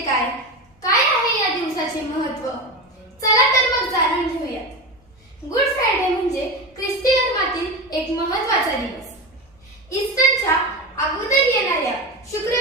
काय? काय आहे या दिवसाचे महत्त्व? चला तर मग जाणून घेऊया. गुड फ्रायडे म्हणजे ख्रिस्ती धर्मातील एक महत्त्वाचा दिवस. ईस्टरच्या अगोदर येणाऱ्या शुक्रवारी